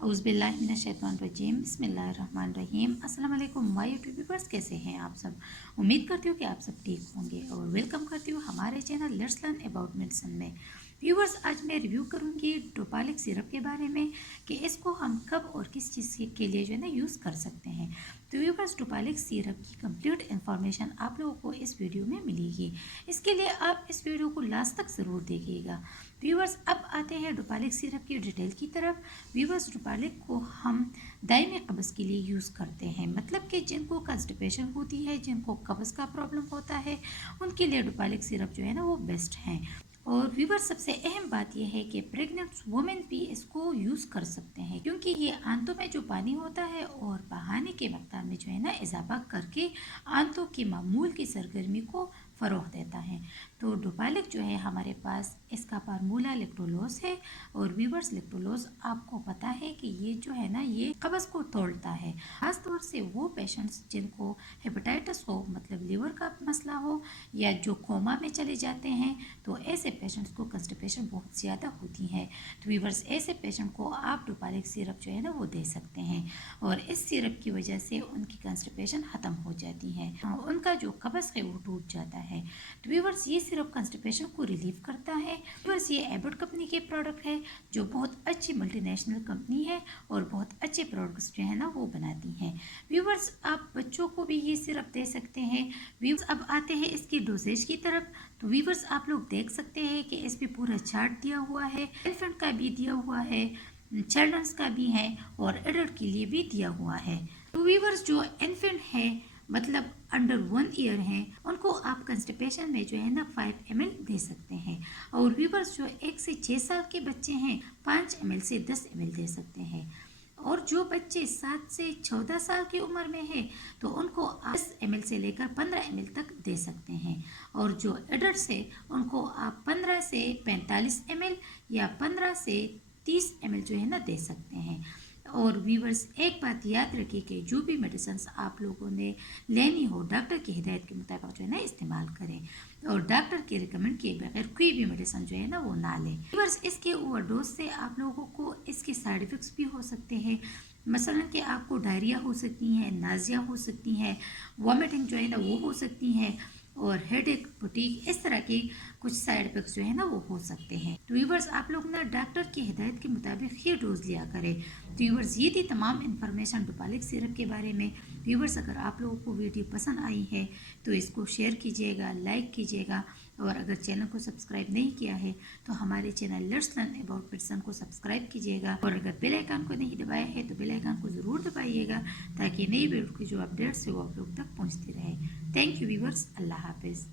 औज़ुबिल्लाहिमिनश्शैतानिर्रजीम बिस्मिल्लाहिर्रहमानिर्रहीम। अस्सलाम वालेकुम माय यूट्यूब व्यूअर्स, कैसे हैं आप सब। उम्मीद करती हूँ कि आप सब ठीक होंगे और वेलकम करती हूँ हमारे channel let's learn about medicine में। व्यूअर्स, आज मैं रिव्यू करूँगी डोपालिक सिरप के बारे में कि इसको हम कब और किस चीज़ के लिए जो है ना यूज़ कर सकते हैं। तो व्यूअर्स, डोपालिक सिरप की कंप्लीट इन्फॉर्मेशन आप लोगों को इस वीडियो में मिलेगी। इसके लिए आप इस वीडियो को लास्ट तक ज़रूर देखिएगा। व्यूअर्स, अब आते हैं डोपालिक सिरप की डिटेल की तरफ। व्यूअर्स, डोपालिक को हम दायमी कब्ज़ के लिए यूज़ करते हैं, मतलब कि जिनको कंस्टिपेशन होती है, जिनको कब्ज़ का प्रॉब्लम होता है, उनके लिए डोपालिक सिरप जो है ना वो बेस्ट हैं। और व्यूअर्स, सबसे अहम बात यह है कि प्रेग्नेंट वुमेन भी इसको यूज़ कर सकते हैं, क्योंकि ये आंतों में जो पानी होता है और बहाने के मकदार में जो है ना इजाफा करके आंतों की मामूल की सरगर्मी को फ़रोग़ देता है। तो डोपालिक जो है हमारे पास, इसका फार्मूला लेक्टोलोज है। और व्यूअर्स, लेक्टोलोज आपको पता है कि ये जो है ना ये कब्ज़ को तोड़ता है। खास तौर से वो पेशेंट्स जिनको हेपेटाइटिस हो, मतलब लीवर का मसला हो, या जो कोमा में चले जाते हैं, तो ऐसे पेशेंट्स को कंस्टिपेशन बहुत ज़्यादा होती है। तो व्यूअर्स, ऐसे पेशेंट को आप डोपालिक सिरप जो है ना वो दे सकते हैं और इस सिरप की वजह से उनकी कंस्टिपेशन ख़त्म हो जाती है, उनका जो कब्ज़ है वो टूट जाता है। तो व्यूअर्स, ये सिरप कंस्टिपेशन को रिलीव करता है। व्यूअर्स, ये एबॉट कंपनी के प्रोडक्ट है, जो बहुत अच्छी मल्टीनेशनल कंपनी है और बहुत अच्छे प्रोडक्ट्स जो है ना वो बनाती हैं। व्यूअर्स, आप बच्चों को भी ये सिरप दे सकते हैं। व्यूअर्स, अब आते हैं इसकी डोजेज की तरफ। तो व्यूअर्स, आप लोग देख सकते हैं कि इस पर पूरा चार्ट दिया हुआ है, इन्फेंट का भी दिया हुआ है, चिल्ड्रंस का भी है और एडल्ट के लिए भी दिया हुआ है। तो व्यूअर्स, जो इन्फेंट है, मतलब अंडर 1 ईयर हैं, उनको आप कंस्टिपेशन में जो है ना 5 ml दे सकते हैं। और व्यूअर्स, जो 1 से 6 साल के बच्चे हैं, 5 ml से 10 ml दे सकते हैं। और जो बच्चे 7 से 14 साल की उम्र में है, तो उनको 10 ml से लेकर 15 ml तक दे सकते हैं। और जो एडल्ट है, उनको आप 15 से 45 ml या 15 से 30 ml जो है ना दे सकते हैं। और व्यूअर्स, एक बात याद रखिए कि जो भी मेडिसिन आप लोगों ने लेनी हो, डॉक्टर की हिदायत के मुताबिक जो है ना इस्तेमाल करें और डॉक्टर के रिकमेंड किए बगैर कोई भी मेडिसिन जो है ना वो ना लें। व्यूअर्स, इसके ओवरडोज से आप लोगों को इसके साइड इफ़ेक्ट्स भी हो सकते हैं। मसलन कि आपको डायरिया हो सकती है, नाजिया हो सकती है, वॉमिटिंग जो है ना वो हो सकती है, और हेडेक, फटीग, इस तरह के कुछ साइड इफेक्ट्स जो है ना वो हो सकते हैं। तो व्यूअर्स, आप लोग ना डॉक्टर की हिदायत के मुताबिक ही डोज लिया करें। तो व्यूअर्स, ये थी तमाम इन्फॉर्मेशन डोपालिक सिरप के बारे में। व्यूअर्स, अगर आप लोगों को वीडियो पसंद आई है तो इसको शेयर कीजिएगा, लाइक कीजिएगा, और अगर चैनल को सब्सक्राइब नहीं किया है तो हमारे channel let's learn about medicine को सब्सक्राइब कीजिएगा। और अगर बेल आइकन को नहीं दबाया है तो बेल आइकन को ज़रूर दबाइएगा, ताकि नई वीडियो की जो अपडेट्स है वो आप लोग तक पहुँचती रहे। थैंक यू व्यूअर्स, अल्लाह हाफिज़।